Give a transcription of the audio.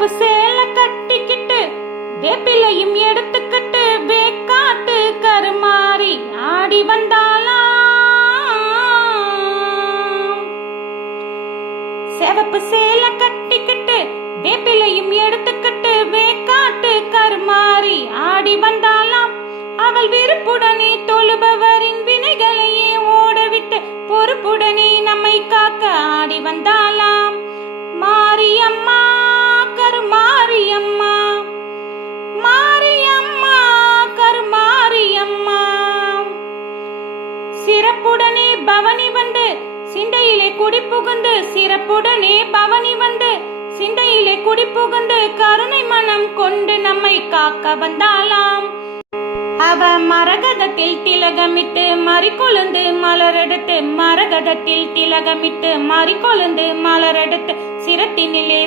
சிவப்பு சேலை கட்டிக்கிட்டு வேப்பிலையும் எடுத்துக்கிட்டு வேக்காட்டு கருமாறி ஆடி வந்தாலாம். சிவப்பு சேலை கட்டிக்கிட்டு வேப்பிலையும் எடுத்துக்கிட்டு வேக்காட்டு கருமாறி ஆடி வந்தாலாம். அவள் விருப்புடனே தொழுபவரின் வினைகளையே ஓடவிட்டு பொறுப்புடனே நம்மை காக்க ஆடி வந்தாலாம். மாரியம்மா கருமாரியம்மா, மாரியம்மா கருமாரியம்மா. சிறப்புடனே பவனி வந்து சிந்தையிலே குடி புகுந்து, சிறப்புடனே பவனி வந்து சிந்தையிலே குடி புகுந்து கருணை மனம் கொண்டு நம்மை காக்க வந்தாலாம். அவ மரகதத்தில் திலகமிட்டு மறிக்கொழுந்து மலரெடுத்து, மரகதத்தில் திலகமிட்டு மறிக்கொழுந்து மலரெடுத்து சிரத்தினிலே